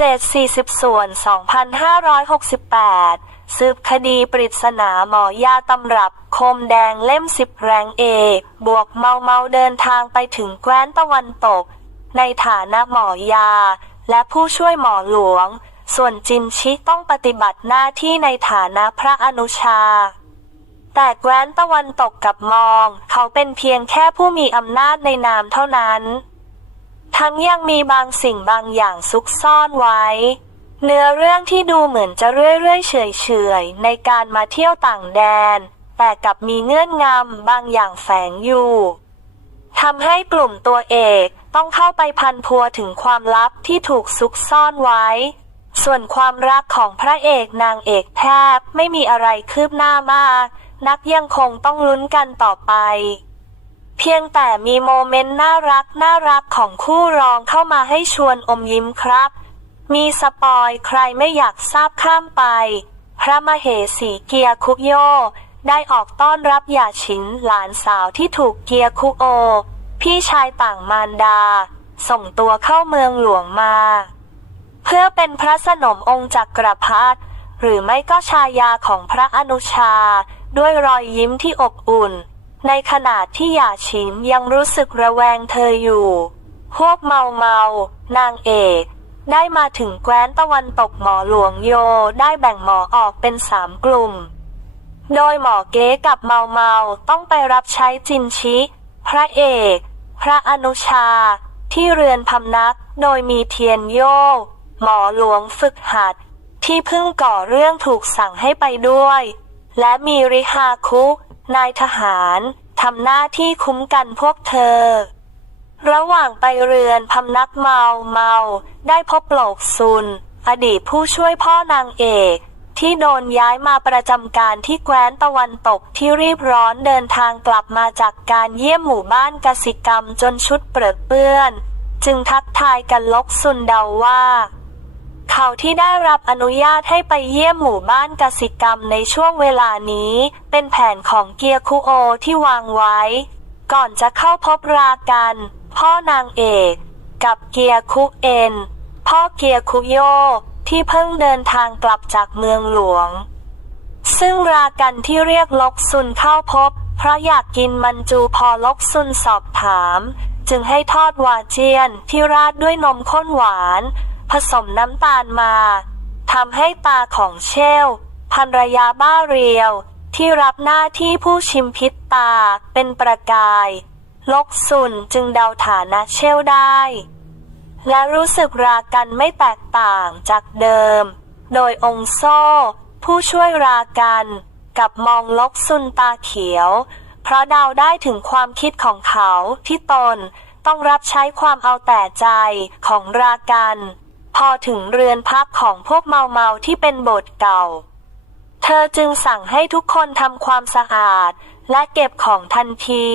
เศษ 40 ส่วน 2568 สืบคดีปริศนาหมอยาตำรับ คมแดงเล่มสิบแรงเอ บวกเมาเมาเดินทางไปถึงแคว้นตะวันตก ในฐานะหมอยา และผู้ช่วยหมอหลวง ส่วนจินชิต้องปฏิบัติหน้าที่ในฐานะพระอนุชา แต่แคว้นตะวันตกกับมอง เขาเป็นเพียงแค่ผู้มีอำนาจในนามเท่านั้น ทั้งยังมีบางสิ่งบางอย่างซุกซ่อนไว้ เนื้อเรื่องที่ดูเหมือนจะเรื่อยๆเฉยๆในการมาเที่ยวต่างแดน แต่กลับมีเงื่อนงำบางอย่างแฝงอยู่ทำให้กลุ่มตัวเอกต้องเข้าไปพันพัวถึงความลับที่ถูกซุกซ่อนไว้ ส่วนความรักของพระเอกนางเอกแทบไม่มีอะไรคืบหน้ามาก นักยังคงต้องลุ้นกันต่อไป เพียงแต่มีโมเมนต์น่ารักน่ารักของคู่รองเข้ามาให้ชวนอมยิ้มครับ มีสปอยใครไม่อยากทราบข้ามไป พระมเหสีเกียรคุกโย ได้ออกต้อนรับหยาฉินหลานสาวที่ถูกเกียรคุโอ พี่ชายต่างมารดา ส่งตัวเข้าเมืองหลวงมา เพื่อเป็นพระสนมองค์จักรพรรดิหรือไม่ก็ชายาของพระอนุชา ด้วยรอยยิ้มที่อบอุ่น ในขณะที่หยาฉินยังรู้สึกระแวงเธออยู่ พวกเมาเมานางเอก ได้มาถึงแคว้นตะวันตกหมอหลวงโยได้แบ่งหมอออกเป็นสามกลุ่ม โดยหมอเก๊กับเมาเมาต้องไปรับใช้จินชิ พระเอก พระอนุชา ที่เรือนพำนักโดยมีเทียนโยหมอหลวงฝึกหัด ที่เพิ่งก่อเรื่องถูกสั่งให้ไปด้วย และมีริฮาคุ นายทหารทำหน้าที่คุ้มกันพวกเธอ ระหว่างไปเรือนพำนักเมาเมา ได้พบโหลกซุน อดีตผู้ช่วยพ่อนางเอก ที่โดนย้ายมาประจำการที่แคว้นตะวันตกที่รีบร้อนเดินทางกลับมาจากการเยี่ยมหมู่บ้านกสิกรรมจนชุดเปรอะเปื้อน จึงทักทายกันลกซุนเดาว่า เขาที่ได้รับอนุญาตให้ไปเยี่ยมหมู่บ้านกสิกรรมในช่วงเวลานี้ เป็นแผนของเกียร์คุโอที่วางไว้ ก่อนจะเข้าพบรากัน พ่อนางเอก กับเกียร์คุเอ็น พ่อเกียร์คุโยที่เพิ่งเดินทางกลับจากเมืองหลวง ซึ่งรากันที่เรียกลกซุนเข้าพบ เพราะอยากกินมันจูพอลกซุนสอบถาม จึงให้ทอดวาเจียนที่ราดด้วยนมข้นหวาน ผสมน้ำตาลมาทำให้ตาของเชลภรรยาบ้าเรียว ที่รับหน้าที่ผู้ชิมพิษตาเป็นประกาย ลกซุนจึงเดาฐานะเชลได้ และรู้สึกรากันไม่แตกต่างจากเดิม โดยองค์โซ่ผู้ช่วยรากันกับมองลกซุนตาเขียว เพราะเดาได้ถึงความคิดของเขาที่ตนต้องรับใช้ความเอาแต่ใจของรากัน พอถึงเรือนพักของพวกเมาเมาที่เป็นโบสถ์เก่า เธอจึงสั่งให้ทุกคนทำความสะอาด และเก็บของทันที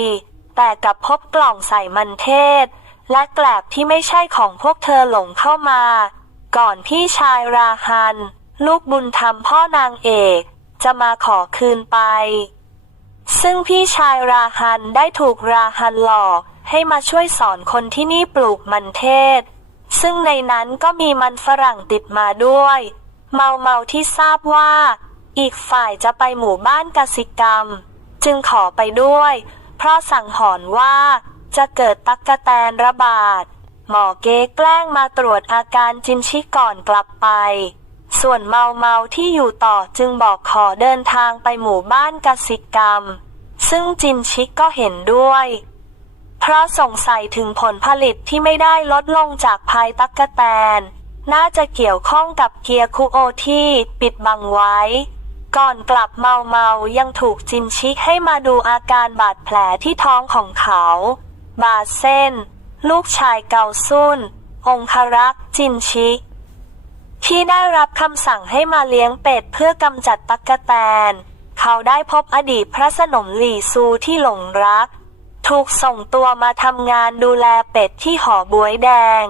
แต่กลับพบกล่องใส่มันเทศ และแกลบที่ไม่ใช่ของพวกเธอหลงเข้ามา ก่อนพี่ชายราฮัน ลูกบุญธรรมพ่อนางเอก จะมาขอคืนไป ซึ่งพี่ชายราฮันได้ถูกราฮันหลอกให้มาช่วยสอนคนที่นี่ปลูกมันเทศ ซึ่งในนั้นก็มีมันฝรั่งติดมาด้วย เมาเมาที่ทราบว่า อีกฝ่ายจะไปหมู่บ้านกสิกรรม จึงขอไปด้วย เพราะสั่งหอนว่าจะเกิดตักกะแตนระบาด หมอเก๊แกล้งมาตรวจอาการจินชิก่อนกลับไป ส่วนเมาเมาที่อยู่ต่อจึงบอกขอเดินทางไปหมู่บ้านกสิกรรม ซึ่งจินชิก็เห็นด้วย เพราะสงสัยถึงผลผลิตที่ไม่ได้ลดลงจากภายตักกะแตน น่าจะเกี่ยวข้องกับเกียร์คุโอที่ปิดบังไว้ ก่อนกลับเมาเมายังถูกจินชิกให้มาดูอาการบาดแผลที่ท้องของเขา บาเส้น ลูกชายเกาซุนองครักษ์จินชิกที่ได้รับคำสั่งให้มาเลี้ยงเป็ดเพื่อกำจัดตักกะแตน เขาได้พบอดีตพระสนมหลี่ซูที่หลงรัก ถูกส่งตัวมาทำงานดูแลเป็ดที่หอบวยแดง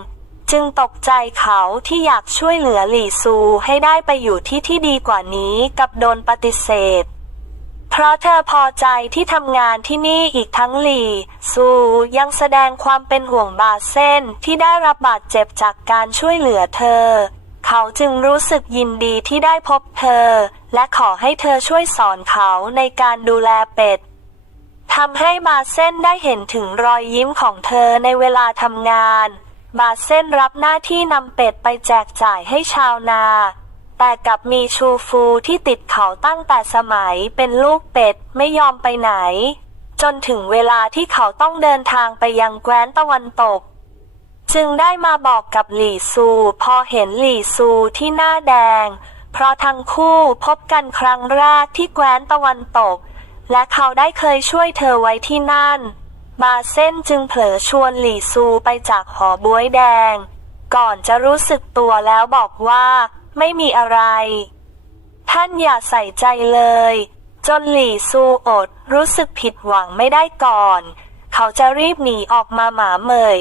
จึงตกใจเขาที่อยากช่วยเหลือหลี่ซูให้ได้ไปอยู่ที่ที่ดีกว่านี้กับโดนปฏิเสธ เพราะเธอพอใจที่ทำงานที่นี่อีกทั้งหลี่ซูยังแสดงความเป็นห่วงบาเส้นที่ได้รับบาดเจ็บจากการช่วยเหลือเธอ เขาจึงรู้สึกยินดีที่ได้พบเธอ และขอให้เธอช่วยสอนเขาในการดูแลเป็ด ทำให้บาเส้นได้เห็นถึงรอยยิ้มของเธอในเวลาทำงานบาเส้นรับหน้าที่นำเป็ดไปแจกจ่ายให้ชาวนา แต่กลับมีชูฟูที่ติดเขาตั้งแต่สมัยเป็นลูกเป็ดไม่ยอมไปไหน จนถึงเวลาที่เขาต้องเดินทางไปยังแคว้นตะวันตก จึงได้มาบอกกับหลี่ซู พอเห็นหลี่ซูที่หน้าแดง เพราะทั้งคู่พบกันครั้งแรกที่แคว้นตะวันตก และเขาได้เคยช่วยเธอไว้ที่นั่น บาเส้นจึงเผลอชวนหลี่ซูไปจากหอบวยแดง ก่อนจะรู้สึกตัวแล้วบอกว่า ไม่มีอะไร ท่านอย่าใส่ใจเลย จนหลี่ซูอดรู้สึกผิดหวังไม่ได้ก่อน เขาจะรีบหนีออกมาหมาเมย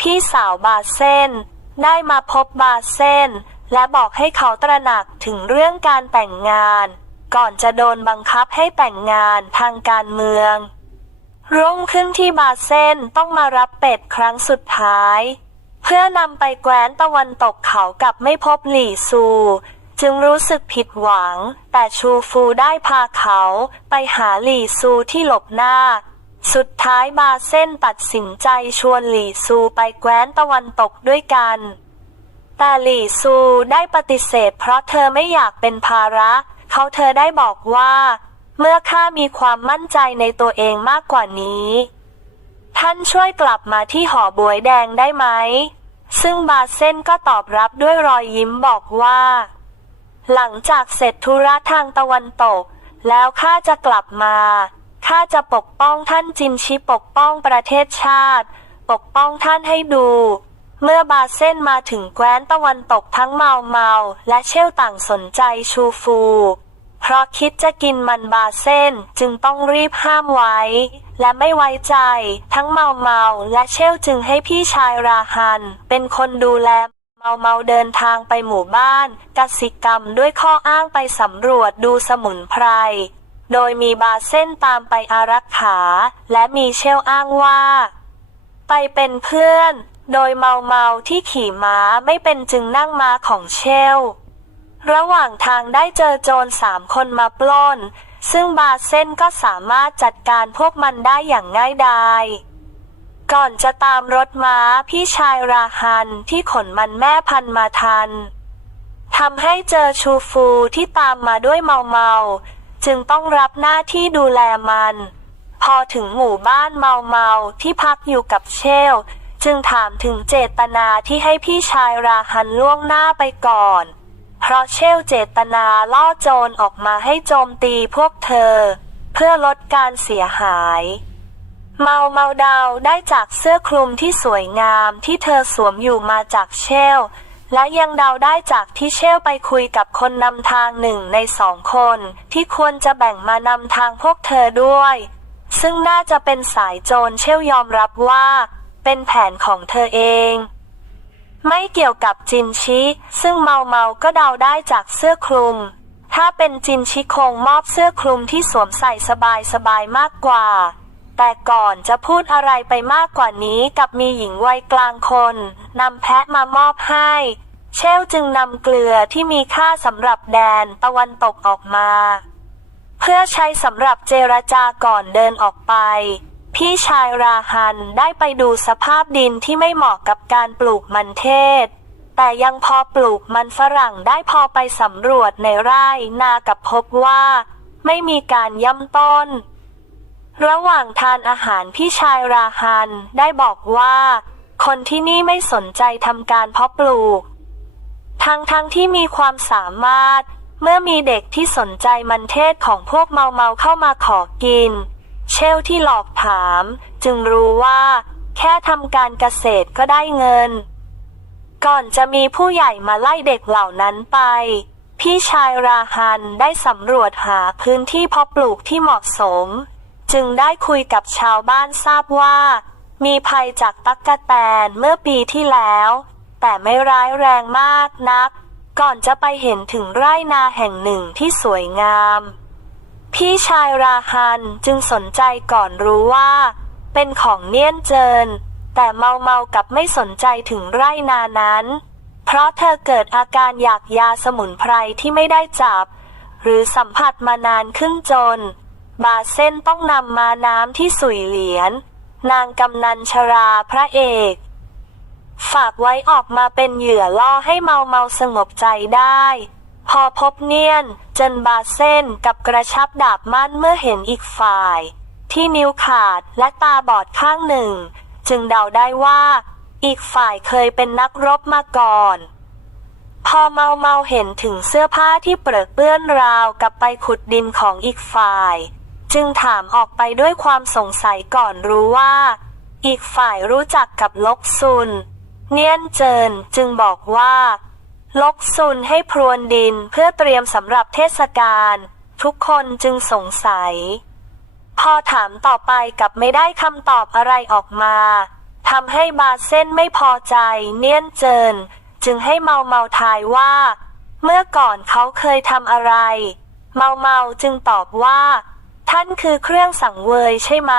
พี่สาวบาเส้น ได้มาพบบาเส้น และบอกให้เขาตระหนักถึงเรื่องการแต่งงาน ก่อนจะโดนบังคับให้แต่งงานทางการเมือง รุ่งขึ้นที่บาเส้นต้องมารับเป็ดครั้งสุดท้าย เพื่อนำไปแคว้นตะวันตกเขากลับไม่พบหลี่ซู จึงรู้สึกผิดหวัง แต่ชูฟูได้พาเขาไปหาหลี่ซูที่หลบหน้า สุดท้ายบาเส้นตัดสินใจชวนหลี่ซูไปแคว้นตะวันตกด้วยกันแต่หลี่ซูได้ปฏิเสธเพราะเธอไม่อยากเป็นภาระ เขาเธอได้บอกว่า เมื่อข้ามีความมั่นใจในตัวเองมากกว่านี้ ท่านช่วยกลับมาที่หอบวยแดงได้ไหม ซึ่งบาเส้นก็ตอบรับด้วยรอยยิ้มบอกว่า หลังจากเสร็จธุระทางตะวันตก แล้วข้าจะกลับมาข้าจะปกป้องท่านจินชิปกป้องประเทศชาติ ปกป้องท่านให้ดู เมื่อบาเส้นมาถึงแคว้นตะวันตกทั้งเมาเมาและเชี่ยวต่างสนใจชูฟู เพราะคิดจะกินมันบาเส้นจึงต้องรีบห้ามไว้ และไม่ไว้ใจ ทั้งเมาเมาและเชลจึงให้พี่ชายราฮันเป็นคนดูแลเมาเมาเดินทางไปหมู่บ้านกสิกรรมด้วยข้ออ้างไปสำรวจดูสมุนไพร โดยมีบาเส้นตามไปอารักขา และมีเชลอ้างว่า ไปเป็นเพื่อน โดยเมาเมาที่ขี่ม้าไม่เป็นจึงนั่งม้าของเชล ระหว่างทางได้เจอโจรสามคนมาปล้น ซึ่งบาเส้นก็สามารถจัดการพวกมันได้อย่างง่ายดายก่อนจะตามรถม้าพี่ชายราฮันที่ขนมันแม่พันมาทันทำให้เจอชูฟูที่ตามมาด้วยเมาเมาจึงต้องรับหน้าที่ดูแลมัน พอถึงหมู่บ้านเมาเมาที่พักอยู่กับเชล จึงถามถึงเจตนาที่ให้พี่ชายราฮันล่วงหน้าไปก่อน เพราะเชลเจตนาล่อโจรออกมาให้โจมตีพวกเธอ เพื่อลดการเสียหาย เมาเมาดาวได้จากเสื้อคลุมที่สวยงามที่เธอสวมอยู่มาจากเชล และยังเดาได้จากที่เชลไปคุยกับคนนำทางหนึ่งในสองคน ที่ควรจะแบ่งมานำทางพวกเธอด้วย ซึ่งน่าจะเป็นสายโจรเชลยอมรับว่า เป็นแผนของเธอเอง ไม่เกี่ยวกับจินชิ ซึ่งเมาเมาก็เดาได้จากเสื้อคลุม ถ้าเป็นจินชิคงมอบเสื้อคลุมที่สวมใส่สบายสบายมากกว่า แต่ก่อนจะพูดอะไรไปมากกว่านี้กับมีหญิงวัยกลางคนนำแพะมามอบให้ เชลจึงนำเกลือที่มีค่าสำหรับแดนตะวันตกออกมา เพื่อใช้สำหรับเจรจาก่อนเดินออกไป พี่ชายราฮันได้ไปดูสภาพดินที่ไม่เหมาะกับการปลูกมันเทศ แต่ยังพอปลูกมันฝรั่งได้พอไปสำรวจในไร่นากับพบว่า ไม่มีการย่ำต้น ระหว่างทานอาหารพี่ชายราฮันได้บอกว่า คนที่นี่ไม่สนใจทำการเพาะปลูก ทั้งทั้งที่มีความสามารถ เมื่อมีเด็กที่สนใจมันเทศของพวกเมาเมาเข้ามาขอกิน เชลที่หลอกถาม จึงรู้ว่า แค่ทำการเกษตรก็ได้เงิน ก่อนจะมีผู้ใหญ่มาไล่เด็กเหล่านั้นไป พี่ชายราฮันได้สำรวจหาพื้นที่เพาะปลูกที่เหมาะสม จึงได้คุยกับชาวบ้านทราบว่า มีภัยจากตั๊กแตนเมื่อปีที่แล้ว แต่ไม่ร้ายแรงมากนัก ก่อนจะไปเห็นถึงไร่นาแห่งหนึ่งที่สวยงาม พี่ชายราฮันจึงสนใจก่อนรู้ว่า เป็นของเนียนเจิน แต่เมาเมากับไม่สนใจถึงไร่นานั้น เพราะเธอเกิดอาการอยากยาสมุนไพรที่ไม่ได้จับ หรือสัมผัสมานานขึ้นจน บาเส้นต้องนำมาน้ำที่สุยเหรียญนางกำนันชราพระเอก ฝากไว้ออกมาเป็นเหยื่อล่อให้เมาเมาสงบใจได้ พอพบเนียนเจนบาเส้นกับกระชับดาบมั่นเมื่อเห็นอีกฝ่าย ที่นิ้วขาดและตาบอดข้างหนึ่ง จึงเดาได้ว่า อีกฝ่ายเคยเป็นนักรบมาก่อน พอเมาเมาเห็นถึงเสื้อผ้าที่เปรอะเปื้อนราวกับไปขุดดินของอีกฝ่าย จึงถามออกไปด้วยความสงสัยก่อนรู้ว่า อีกฝ่ายรู้จักกับลกซุน เนียนเจินจึงบอกว่า ลกซุนให้พรวนดินเพื่อเตรียมสำหรับเทศกาลทุกคนจึงสงสัย พอถามต่อไปกับไม่ได้คำตอบอะไรออกมาทำให้บาเส้นไม่พอใจเนียนเจิน จึงให้เมาเมาทายว่า เมื่อก่อนเขาเคยทำอะไร เมาเมาจึงตอบว่า ท่านคือเครื่องสังเวยใช่ไหม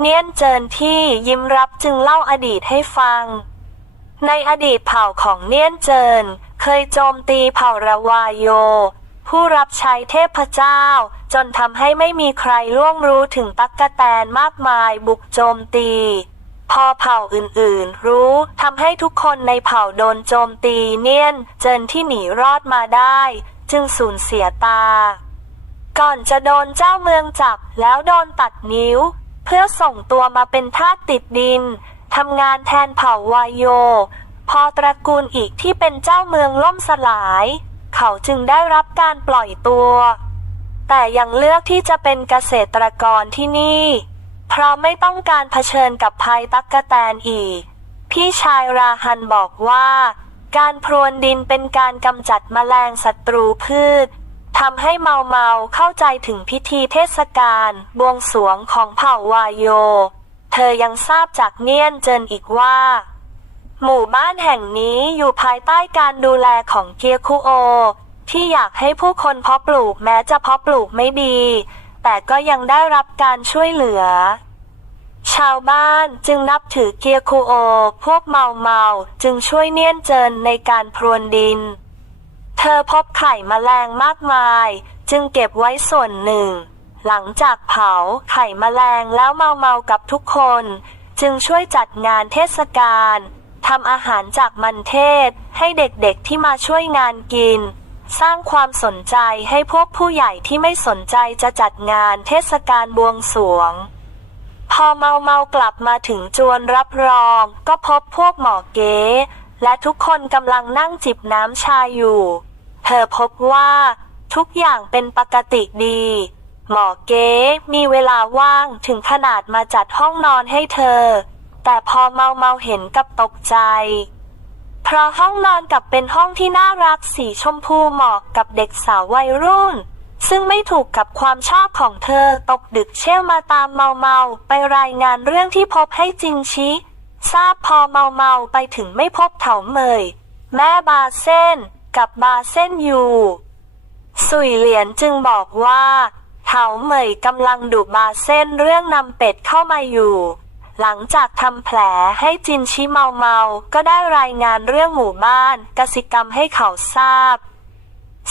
เนียนเจินที่ยิ้มรับจึงเล่าอดีตให้ฟัง ในอดีตเผ่าของเนียนเจิน เคยโจมตีเผ่าระวายโย ผู้รับใช้เทพเจ้า จนทำให้ไม่มีใครล่วงรู้ถึงตักกะแตนมากมายบุกโจมตี พอเผ่าอื่นๆ รู้ทำให้ทุกคนในเผ่าโดนโจมตีเนียนเจินที่หนีรอดมาได้ จึงสูญเสียตา ก่อนจะโดนเจ้าเมืองจับแล้วโดนตัดนิ้ว เพื่อส่งตัวมาเป็นทาสติดดิน ทำงานแทนเผ่าวายโย พอตระกูลอีกที่เป็นเจ้าเมืองล่มสลาย เขาจึงได้รับการปล่อยตัว แต่ยังเลือกที่จะเป็นเกษตรกรที่นี่ เพราะไม่ต้องการเผชิญกับภัยตักกะแตนอีก พี่ชายราฮันบอกว่า การพรวนดินเป็นการกำจัดแมลงศัตรูพืชทำให้เมาเมาเข้าใจถึงพิธีเทศกาลบวงสรวงของเผ่าวายโย เธอยังทราบจากเนียนเจินอีกว่า หมู่บ้านแห่งนี้อยู่ภายใต้การดูแลของเกียคุโอ ที่อยากให้ผู้คนเพาะปลูกแม้จะเพาะปลูกไม่ดี แต่ก็ยังได้รับการช่วยเหลือ ชาวบ้านจึงนับถือเกียคุโอ พวกเมาเมาจึงช่วยเนียนเจินในการพรวนดิน เธอพบไข่แมลงมากมาย จึงเก็บไว้ส่วนหนึ่ง หลังจากเผาไข่แมลงแล้วเมาเมากับทุกคน จึงช่วยจัดงานเทศกาลทำอาหารจากมันเทศ ให้เด็กๆที่มาช่วยงานกิน สร้างความสนใจให้พวกผู้ใหญ่ที่ไม่สนใจจะจัดงานเทศกาลบวงสรวง พอเมาเมากลับมาถึงจวนรับรอง ก็พบพวกหมอเก๋และทุกคนกำลังนั่งจิบน้ำชาอยู่ เธอพบว่า ทุกอย่างเป็นปกติดี หมอเก๋มีเวลาว่างถึงขนาดมาจัดห้องนอนให้เธอ แต่พอเมาเมาเห็นกับตกใจ เพราะห้องนอนกับเป็นห้องที่น่ารักสีชมพูเหมาะกับเด็กสาววัยรุ่น ซึ่งไม่ถูกกับความชอบของเธอตกดึกเชี่ยวมาตามเมาเมาไปรายงานเรื่องที่พบให้จินชิทราบพอเมาเมาไปถึงไม่พบเถาเมย แม่บาเส้นกับบาเส้นอยู่ สุยเหลียนจึงบอกว่า เถาเหมยกำลังดุบาเส้นเรื่องนำเป็ดเข้ามาอยู่ หลังจากทำแผลให้จินชิเมาเมา ก็ได้รายงานเรื่องหมู่บ้านกสิกรรมให้เขาทราบ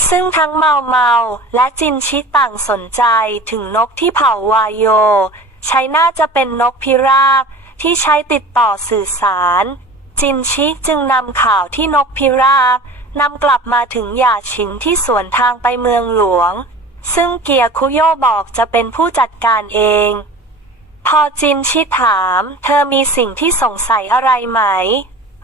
ซึ่งทั้งเมาเมาและจินชิต่างสนใจถึงนกที่เผาวายโย ใช้น่าจะเป็นนกพิราบที่ใช้ติดต่อสื่อสาร จินชิจึงนำข่าวที่นกพิราบนำกลับมาถึงหย่าฉินที่สวนทางไปเมืองหลวง ซึ่งเกียร์คุโยบอกจะเป็นผู้จัดการเอง พอจินชิถาม เธอมีสิ่งที่สงสัยอะไรไหม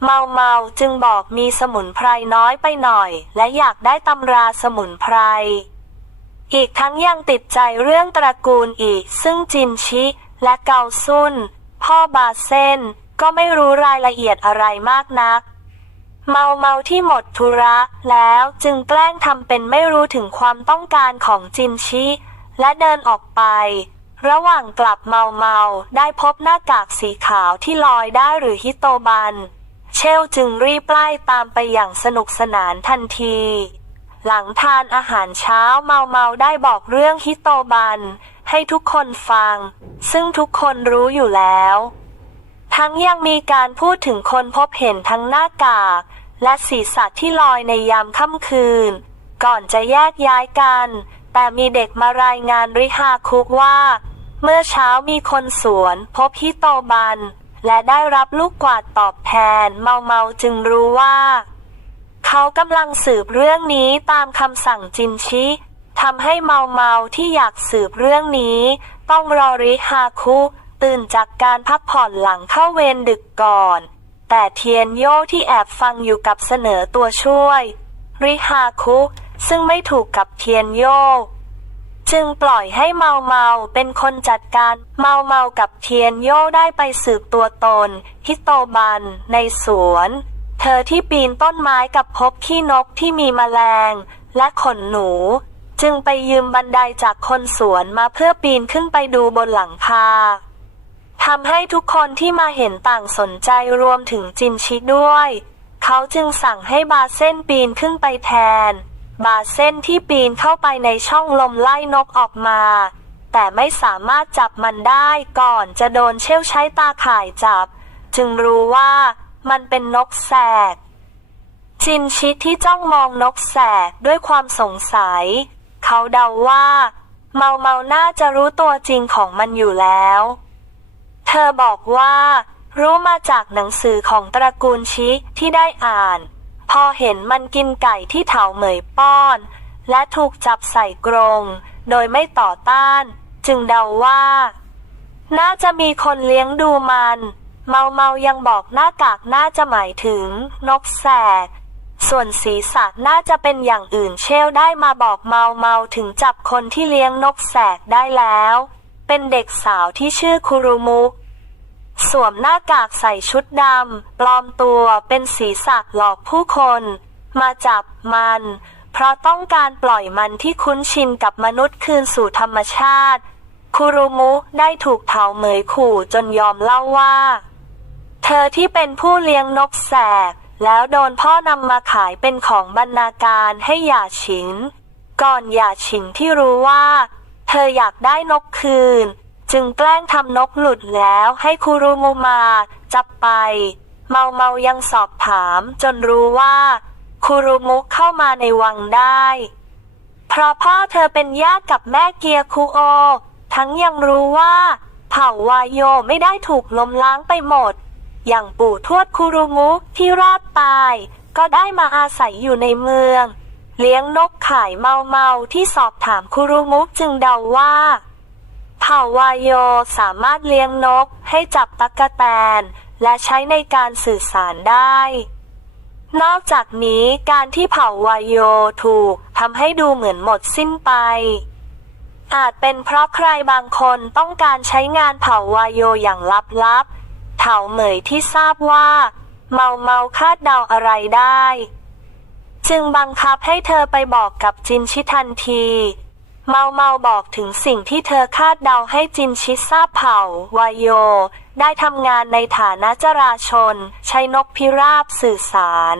เมาเมาจึงบอกมีสมุนไพรน้อยไปหน่อย และอยากได้ตำราสมุนไพร อีกทั้งยังติดใจเรื่องตระกูลอีก ซึ่งจินชิและเกาซุนพ่อบาเซนก็ไม่รู้รายละเอียดอะไรมากนัก เมาเมาที่หมดธุระแล้วจึงแกล้งทำเป็นไม่รู้ถึงความต้องการของจินชิและเดินออกไป ระหว่างกลับเมาเมาได้พบหน้ากากสีขาวที่ลอยได้หรือฮิโตบัน เชลจึงรีบไล่ตามไปอย่างสนุกสนานทันที หลังทานอาหารเช้าเมาเมาได้บอกเรื่องฮิโตบัน ให้ทุกคนฟัง ซึ่งทุกคนรู้อยู่แล้ว ทั้งยังมีการพูดถึงคนพบเห็นทั้งหน้ากาก และศีรษะที่ลอยในยามค่ำคืน ก่อนจะแยกย้ายกัน แต่มีเด็กมารายงานริฮาคุกว่า เมื่อเช้ามีคนสวนพบฮิโตบัน และได้รับลูกกวาดตอบแทนเมาเมาจึงรู้ว่า เขากำลังสืบเรื่องนี้ตามคำสั่งจินชิทำให้เมาเมาที่อยากสืบเรื่องนี้ ต้องรอริฮาคุตื่นจากการพักผ่อนหลังเข้าเวรดึกก่อน แต่เทียนโยที่แอบฟังอยู่กับเสนอตัวช่วย ริฮาคุ ซึ่งไม่ถูกกับเทียนโยจึงปล่อยให้เมาเมาเป็นคนจัดการเมาเมากับเทียนโยได้ไปสืบตัวตนฮิโตบัน ในสวน เธอที่ปีนต้นไม้กับพบขี้นกที่มีแมลง และขนหนู จึงไปยืมบันไดจากคนสวนมาเพื่อปีนขึ้นไปดูบนหลังคา ทำให้ทุกคนที่มาเห็นต่างสนใจรวมถึงจินชิด้วย เขาจึงสั่งให้บาเส้นปีนขึ้นไปแทน บาเส้นที่ปีนเข้าไปในช่องลมไล่นกออกมา แต่ไม่สามารถจับมันได้ก่อนจะโดนเชี่ยวใช้ตาข่ายจับ จึงรู้ว่ามันเป็นนกแสก จินชิที่จ้องมองนกแสกด้วยความสงสัย เขาเดาว่า เมาเมาน่าจะรู้ตัวจริงของมันอยู่แล้ว เธอบอกว่า รู้มาจากหนังสือของตระกูลชิที่ได้อ่าน พอเห็นมันกินไก่ที่เถาเหมยป้อน และถูกจับใส่กรงโดยไม่ต่อต้าน จึงเดาว่า น่าจะมีคนเลี้ยงดูมัน เมาเมายังบอกหน้ากากน่าจะหมายถึง นกแสก ส่วนศีรษะน่าจะเป็นอย่างอื่นเชลได้มาบอกเมาเมาถึงจับคนที่เลี้ยงนกแสกได้แล้ว เป็นเด็กสาวที่ชื่อคุรุมุก สวมหน้ากากใส่ชุดดำ ปลอมตัวเป็นศีรษะหลอกผู้คน มาจับมัน เพราะต้องการปล่อยมันที่คุ้นชินกับมนุษย์คืนสู่ธรรมชาติ คุรุมุได้ถูกเถาเหมยขู่จนยอมเล่าว่า เธอที่เป็นผู้เลี้ยงนกแสก แล้วโดนพ่อนำมาขายเป็นของบรรณาการให้หย่าฉิง ก่อนหย่าฉิงที่รู้ว่า เธออยากได้นกคืน จึงแกล้งทำนกหลุดแล้วให้คุรุมุมา จับไป เมาเมายังสอบถามจนรู้ว่า คุรุมุเข้ามาในวังได้ เพราะพ่อเธอเป็นญาติกับแม่เกียร์คุโอ ทั้งยังรู้ว่า เผ่าวายโยไม่ได้ถูกล้มล้างไปหมด อย่างปู่ทวดคุรุมุที่รอดตาย ก็ได้มาอาศัยอยู่ในเมือง เลี้ยงนกขายเมาเมาที่สอบถามคุรุมุจึงเดาว่า เผ่าวายโยสามารถเลี้ยงนกให้จับตักกะแตน และใช้ในการสื่อสารได้ นอกจากนี้การที่เผ่าวายโยถูกทำให้ดูเหมือนหมดสิ้นไป อาจเป็นเพราะใครบางคนต้องการใช้งานเผ่าวายโยอย่างลับๆเถาเหมยที่ทราบว่า เมาเมาคาดเดาอะไรได้ จึงบังคับให้เธอไปบอกกับจินชิทันที เมาเมาบอกถึงสิ่งที่เธอคาดเดาให้จินชิทราบเผ่าวายโย ได้ทำงานในฐานะจราชน ใช้นกพิราบสื่อสาร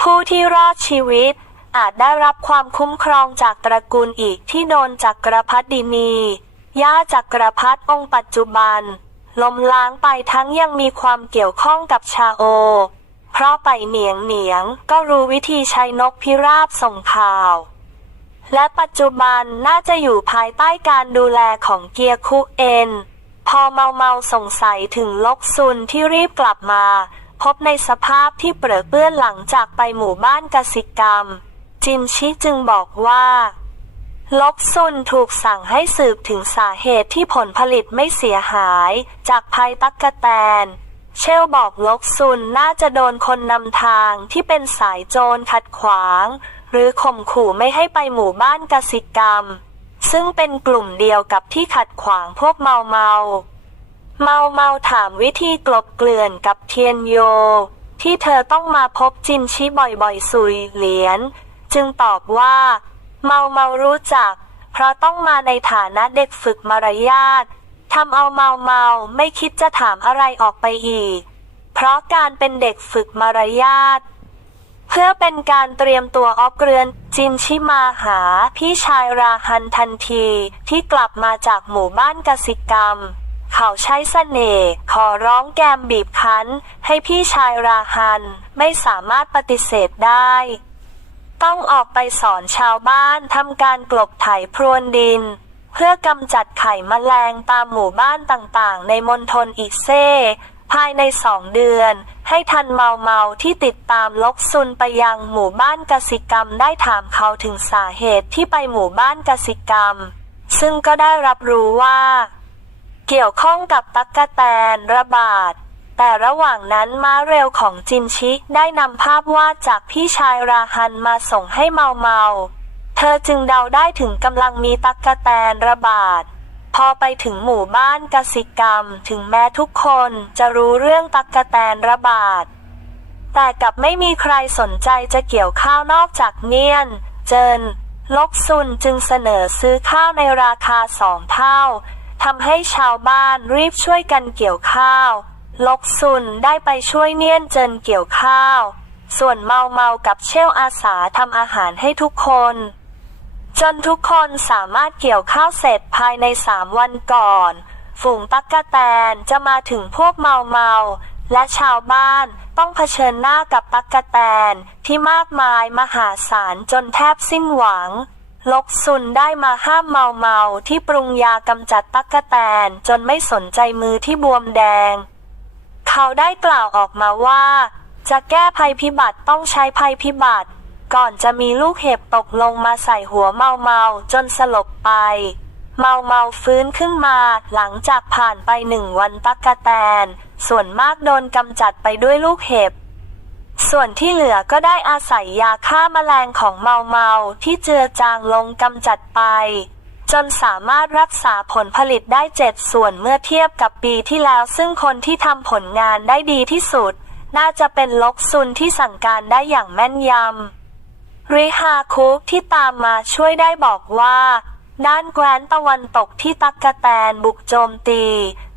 ผู้ที่รอดชีวิต อาจได้รับความคุ้มครองจากตระกูลอีกที่โดนจักรพรรดินีย่าจักรพรรดิองค์ปัจจุบันล้มล้างไปทั้งยังมีความเกี่ยวข้องกับชาโอ เพราะไปเหนียงเหนียงก็รู้วิธีใช้นกพิราบส่งข่าว และปัจจุบันน่าจะอยู่ภายใต้การดูแลของเกียร์คุเอ็น พอเมาเมาสงสัยถึงลกซุนที่รีบกลับมา พบในสภาพที่เปรอะเปื้อนหลังจากไปหมู่บ้านกสิกรรม จินชิจึงบอกว่า ลกซุนถูกสั่งให้สืบถึงสาเหตุที่ผลผลิตไม่เสียหาย จากภัยตักกะแตนเชลบอกลกซุนน่าจะโดนคนนำทางที่เป็นสายโจรขัดขวาง หรือข่มขู่ไม่ให้ไปหมู่บ้านกสิกรรม ซึ่งเป็นกลุ่มเดียวกับที่ขัดขวางพวกเมาเมา เมาเมาถามวิธีกลบเกลื่อนกับเทียนโย ที่เธอต้องมาพบจินชิบ่อยๆสุยเหรียญจึงตอบว่า เมาเมารู้จัก เพราะต้องมาในฐานะเด็กฝึกมารยาททำเอาเมาเมาไม่คิดจะถามอะไรออกไปอีก เพราะการเป็นเด็กฝึกมารยาท เพื่อเป็นการเตรียมตัวออกเรือนจินชิมาหา พี่ชายราฮันทันทีที่กลับมาจากหมู่บ้านกสิกรรม เขาใช้เสน่ห์ขอร้องแกมบีบคั้น ให้พี่ชายราฮันไม่สามารถปฏิเสธได้ ต้องออกไปสอนชาวบ้านทำการกลบไถพรวนดิน เพื่อกำจัดไข่แมลงตามหมู่บ้านต่างๆ ในมณฑลอิเซ ภายในสองเดือน ให้ทันเมาเมาที่ติดตามลกซุนไปยังหมู่บ้านกสิกรรมได้ถามเขาถึงสาเหตุที่ไปหมู่บ้านกสิกรรม ซึ่งก็ได้รับรู้ว่า เกี่ยวข้องกับตั๊กกะแตนระบาด แต่ระหว่างนั้นม้าเร็วของจินชิได้นำภาพวาดจากพี่ชายราฮันมาส่งให้เมาเมา เธอจึงเดาได้ถึงกำลังมีตั๊กกะแตนระบาด พอไปถึงหมู่บ้านกสิกรรม ถึงแม้ทุกคนจะรู้เรื่องตักกะแตนระบาด แต่กลับไม่มีใครสนใจจะเกี่ยวข้าวนอกจากเนียน เจิน ลกซุนจึงเสนอซื้อข้าวในราคาสองเท่าทำให้ชาวบ้านรีบช่วยกันเกี่ยวข้าว ลกซุนได้ไปช่วยเนียนเจินเกี่ยวข้าว ส่วนเมาเมากับเชลอาสาทำอาหารให้ทุกคน จนทุกคนสามารถเกี่ยวข้าวเสร็จภายในสามวันก่อน ฝูงตั๊กกะแตนจะมาถึงพวกเมาเมาและชาวบ้านต้องเผชิญหน้ากับตั๊กกะแตนที่มากมายมหาศาลจนแทบสิ้นหวัง ลกซุนได้มาห้ามเมาเมาที่ปรุงยากำจัดตั๊กกะแตนจนไม่สนใจมือที่บวมแดง เขาได้กล่าวออกมาว่า จะแก้ภัยพิบัติต้องใช้ภัยพิบัติ ก่อนจะมีลูกเห็บตกลงมาใส่หัวเมาเมาจนสลบไป เมาเมาฟื้นขึ้นมาหลังจากผ่านไปหนึ่งวันตักกะแตน ส่วนมากโดนกำจัดไปด้วยลูกเห็บ ส่วนที่เหลือก็ได้อาศัยยาฆ่าแมลงของเมาเมาที่เจือจางลงกำจัดไป จนสามารถรักษาผลผลิตได้เจ็ดส่วนเมื่อเทียบกับปีที่แล้ว ซึ่งคนที่ทำผลงานได้ดีที่สุด น่าจะเป็นลกซุนที่สั่งการได้อย่างแม่นยำ ริฮาคุกที่ตามมาช่วยได้บอกว่า ด้านแคว้นตะวันตกที่ตักกะแตนบุกโจมตี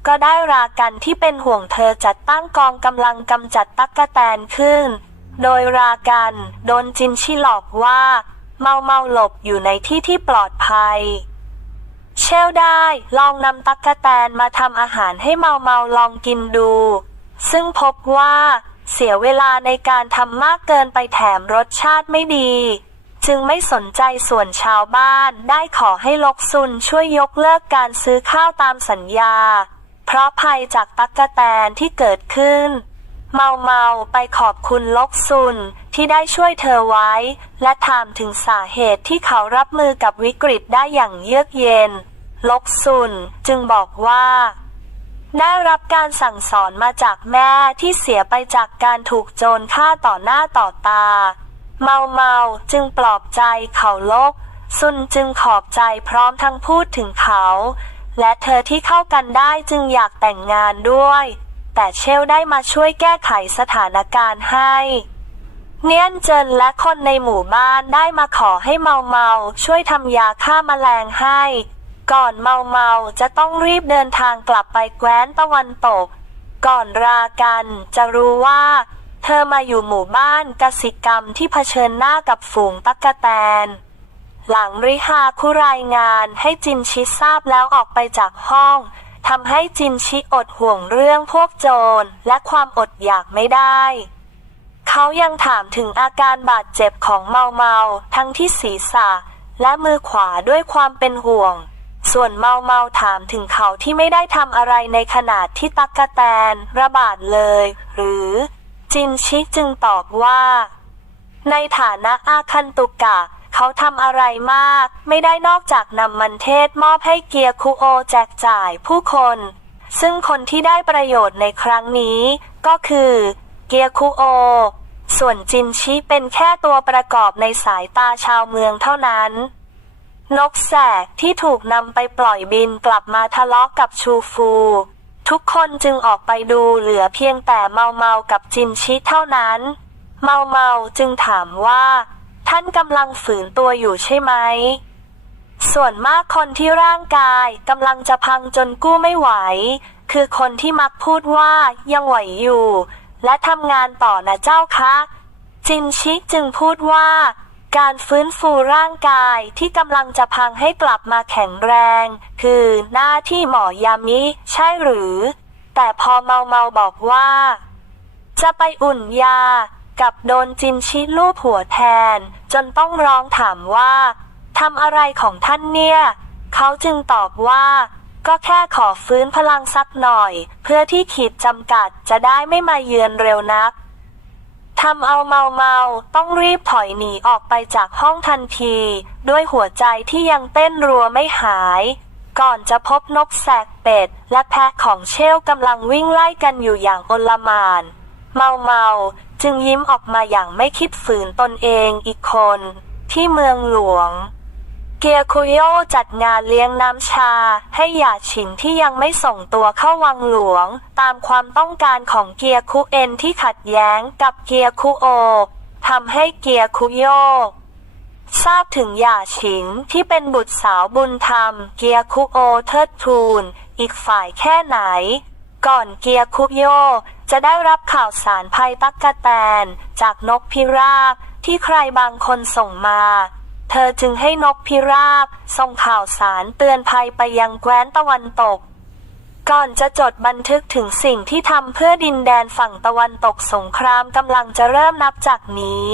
ก็ได้รากันที่เป็นห่วงเธอจัดตั้งกองกำลังกำจัดตักกะแตนขึ้น โดยรากันโดนจินชิหลอกว่า เมาเมาหลบอยู่ในที่ที่ปลอดภัย เชลได้ลองนำตักกะแตนมาทำอาหารให้เมาเมาลองกินดู ซึ่งพบว่า เสียเวลาในการทำมากเกินไปแถมรสชาติไม่ดี จึงไม่สนใจส่วนชาวบ้านได้ขอให้ลกซุนช่วยยกเลิกการซื้อข้าวตามสัญญา เพราะภัยจากตักกะแตนที่เกิดขึ้น เมาเมาไปขอบคุณลกซุนที่ได้ช่วยเธอไว้ และถามถึงสาเหตุที่เขารับมือกับวิกฤตได้อย่างเยือกเย็น ลกซุนจึงบอกว่า ได้รับการสั่งสอนมาจากแม่ที่เสียไปจากการถูกโจรฆ่าต่อหน้าต่อตา เมาเมาจึงปลอบใจเขาลก ซุนจึงขอบใจพร้อมทั้งพูดถึงเขา และเธอที่เข้ากันได้จึงอยากแต่งงานด้วย แต่เชลได้มาช่วยแก้ไขสถานการณ์ให้ เนียนเจินและคนในหมู่บ้านได้มาขอให้เมาเมาช่วยทำยาฆ่าแมลงให้ ก่อนเมาเมาจะต้องรีบเดินทางกลับไปแคว้นตะวันตก ก่อนรากันจะรู้ว่า เธอมาอยู่หมู่บ้านกสิกรรมที่เผชิญหน้ากับฝูงตักกะแตน หลังริฮาคุรายงานให้จินชิทราบแล้วออกไปจากห้องทำให้จินชิอดห่วงเรื่องพวกโจรและความอดอยากไม่ได้ เขายังถามถึงอาการบาดเจ็บของเมาเมาทั้งที่ศีรษะ และมือขวาด้วยความเป็นห่วง ส่วนเมาเมาถามถึงเขาที่ไม่ได้ทำอะไรในขณะที่ตักกะแตน ระบาดเลย หรือ จินชิจึงตอบว่า ในฐานะอาคันตุกะเขาทำอะไรมาก ไม่ได้นอกจากนำมันเทศมอบให้เกียร์คุโอแจกจ่ายผู้คน ซึ่งคนที่ได้ประโยชน์ในครั้งนี้ ก็คือ เกียร์คุโอ ส่วนจินชิเป็นแค่ตัวประกอบในสายตาชาวเมืองเท่านั้น นกแสกที่ถูกนำไปปล่อยบินกลับมาทะเลาะกับชูฟู ทุกคนจึงออกไปดูเหลือเพียงแต่เมาเมากับจินชิเท่านั้น เมาเมาจึงถามว่า ท่านกำลังฝืนตัวอยู่ใช่ไหม ส่วนมากคนที่ร่างกายกำลังจะพังจนกู้ไม่ไหว คือคนที่มักพูดว่ายังไหวอยู่ และทำงานต่อนะเจ้าคะ จินชิจึงพูดว่า การฟื้นฟูร่างกายที่กำลังจะพังให้กลับมาแข็งแรง คือหน้าที่หมอยามิใช่หรือ แต่พอเมาเมาๆบอกว่า จะไปอุ่นยา กับโดนจินชิลูบหัวแทน จนต้องร้องถามว่าทำอะไรของท่านเนี่ย เขาจึงตอบว่า ก็แค่ขอฟื้นพลังสักหน่อย เพื่อที่ขีดจำกัดจะได้ไม่มาเยือนเร็วนัก ทำเอาเมาเมาต้องรีบถอยหนีออกไปจากห้องทันที ด้วยหัวใจที่ยังเต้นรัวไม่หาย ก่อนจะพบนกแสกเป็ด และแพะของเชลกำลังวิ่งไล่กันอยู่อย่างโอลมาน เมาเมาจึงยิ้มออกมาอย่างไม่คิดฝืนตนเองอีกคน ที่เมืองหลวง เกียร์คุโยจัดงานเลี้ยงน้ำชา ให้หยาฉิงที่ยังไม่ส่งตัวเข้าวังหลวง ตามความต้องการของเกียร์คุเอ็นที่ขัดแย้งกับเกียร์คุโอทำให้เกียร์คุโยทราบถึงหย่าฉิงที่เป็นบุตรสาวบุญธรรม เกียร์คุโอเทิดทูน อีกฝ่ายแค่ไหน ก่อนเกียร์คุโยจะได้รับข่าวสารภัยตักกะแตน จากนกพิราบที่ใครบางคนส่งมา เธอจึงให้นกพิราบ ส่งข่าวสารเตือนภัยไปยังแคว้นตะวันตก ก่อนจะจดบันทึกถึงสิ่งที่ทำเพื่อดินแดนฝั่งตะวันตกสงครามกำลังจะเริ่มนับจากนี้